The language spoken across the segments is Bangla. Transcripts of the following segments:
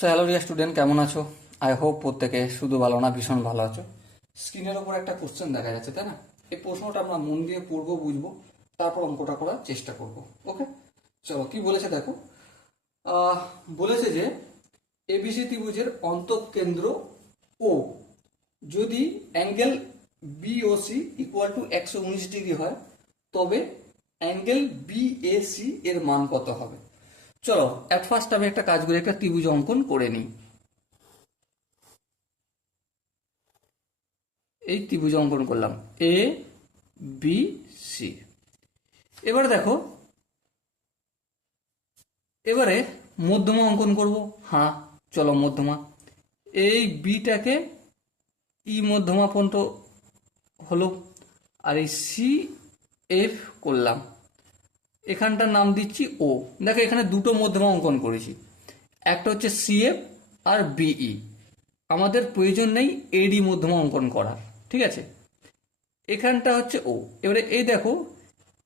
সো হ্যালো ডিয়ার স্টুডেন্ট, কেমন আছো? আই হোপ প্রত্যেকে শুধু ভালো না, ভীষণ ভালো আছো। স্ক্রিনের ওপর একটা কোশ্চেন দেখা যাচ্ছে, তাই না? এই প্রশ্নটা আমরা মন দিয়ে পড়বো, বুঝবো, তারপর অঙ্কটা করার চেষ্টা করব। ওকে, চলো কি বলেছে দেখো। আহ, বলেছে যে এবিসি ত্রিভুজের অন্তঃকেন্দ্র ও যদি angle BOC equal to 119 degree হয়, তবে অ্যাঙ্গেল বিএসি এর মান কত হবে? চলো অ্যাট ফার্স্ট আমি একটা কাজ করি, একটা ত্রিভুজ অঙ্কন করে নিই। এই ত্রিভুজ অঙ্কন করলাম এ বি সি। এবারে দেখো, এবারে মধ্যমা অঙ্কন করব। হ্যাঁ, চলো মধ্যমা। এই বিটাকে ই মধ্যমা পর্যন্ত হলো, আর এই সি এফ করলাম। এখানটার নাম দিচ্ছি ও। দেখো এখানে দুটো মধ্যমা অঙ্কন করেছি, একটা হচ্ছে সিএফ আর বিই। আমাদের প্রয়োজন নেই এডি মধ্যমা অঙ্কন করার, ঠিক আছে? এখানটা হচ্ছে ও। এবারে এই দেখো,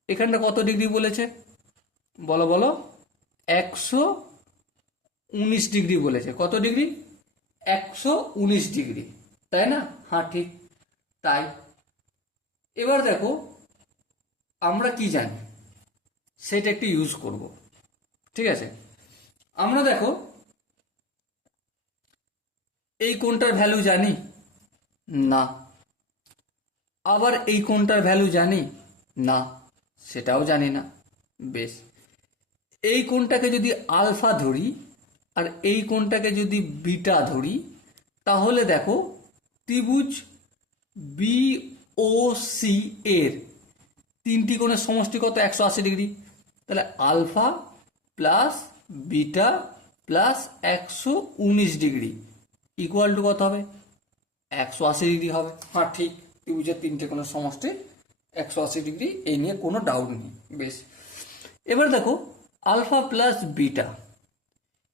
এখানটা কত ডিগ্রি বলেছে? বলো বলো। 119 ডিগ্রি বলেছে। কত ডিগ্রি? 119 ডিগ্রি, তাই না? হ্যাঁ ঠিক তাই। এবার দেখো, আমরা কি জানি সেটা একটু ইউজ করব, ঠিক আছে? আমরা দেখো এই কোণটার ভ্যালু জানি না, আবার এই কোণটার ভ্যালু জানি না, সেটাও জানি না। বেশ, এই কোণটাকে যদি আলফা ধরি আর এই কোণটাকে যদি বিটা ধরি, তাহলে দেখো ত্রিভুজ বিওসি এর তিনটি কোণের সমষ্টি কত? 180 ডিগ্রি। তাহলে alpha plus beta plus 119 degree equal to কত হবে? 180 ডিগ্রি হবে। হ্যাঁ ঠিক, ত্রিভুজের তিনটে কোণের সমষ্টি 180 ডিগ্রি, এই নিয়ে কোনো ডাউট নেই। বেশ, এবার দেখো alpha plus beta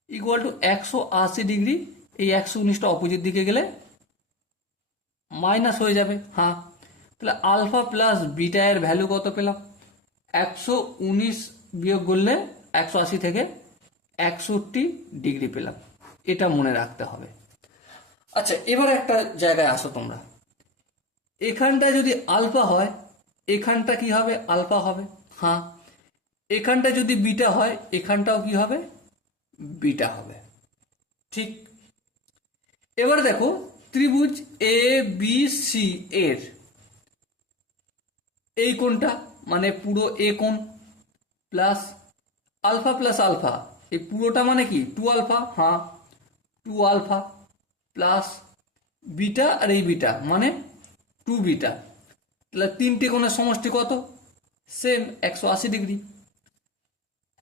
equal to 180 degree. এই 119টা অপোজিট দিকে গেলে মাইনাস হয়ে যাবে। হ্যাঁ, তাহলে আলফা প্লাস বিটা এর ভ্যালু কত পেলাম? 119 বিয়োগ করলে 180 থেকে 61 ডিগ্রি পেলাম। এটা মনে রাখতে হবে। আচ্ছা, এবার একটা জায়গায় আসো তোমরা। এখানটা যদি আলফা হয়, এখানটা কি হবে? আলফা হবে। হ্যাঁ, এখানটা যদি বিটা হয়, এখানটাও কি হবে? বিটা হবে। ঠিক। এবার দেখো ত্রিভুজ এ বি সি এর এই কোণটা মানে পুরো এ কোণ প্লাস আলফা, এই পুরোটা মানে কি? 2 আলফা। হ্যাঁ, 2 আলফা প্লাস বিটা, আর এই বিটা মানে 2 বিটা। তাহলে তিনটে কোণের সমষ্টি কত? Same, 180 degree.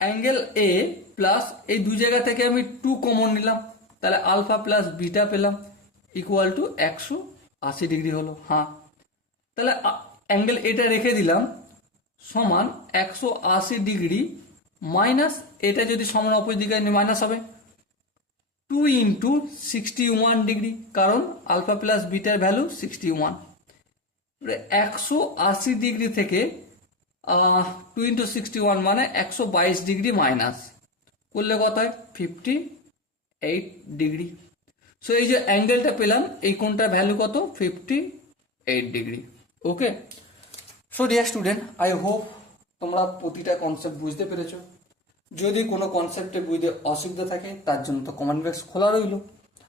অ্যাঙ্গেল এ প্লাস এই দুই জায়গা থেকে আমি 2 কমন নিলাম, তাহলে আলফা প্লাস বিটা পেলাম ইকুয়াল টু 180 ডিগ্রি হলো। হ্যাঁ, তাহলে অ্যাঙ্গেল এটা রেখে দিলাম সমান 180 ডিগ্রি মাইনাস, এটা যদি সমান অপোজিট দিকে মাইনাস হবে 2 × 61 ডিগ্রি, কারণ আলফা প্লাস বিটার ভ্যালু 61। 180 ডিগ্রি থেকে 2 × 61 মানে 122 ডিগ্রি মাইনাস করলে কত হয়? 58 ডিগ্রি। সো এই যে অ্যাঙ্গেলটা পেলাম, এই কোণটার ভ্যালু কত? 58 degree. Okay, so dear student, I hope তোমরা প্রতিটা কনসেপ্ট বুঝতে পেরেছো। যদি কোনো কনসেপ্টে বুঝতে অসুবিধা থাকে তার জন্য তো কমেন্ট বক্স খোলা রইল।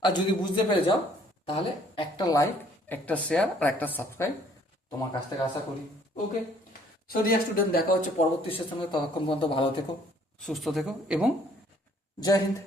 আর যদি বুঝতে পেরে যাও তাহলে একটা লাইক, একটা শেয়ার আর একটা সাবস্ক্রাইব তোমার কাছ থেকে আশা করি। ওকে, সো ডিয়ার স্টুডেন্ট, দেখা হচ্ছে পরবর্তী সেশনে। ততক্ষণ পর্যন্ত ভালো থেকো, সুস্থ থেকো এবং জয় হিন্দ।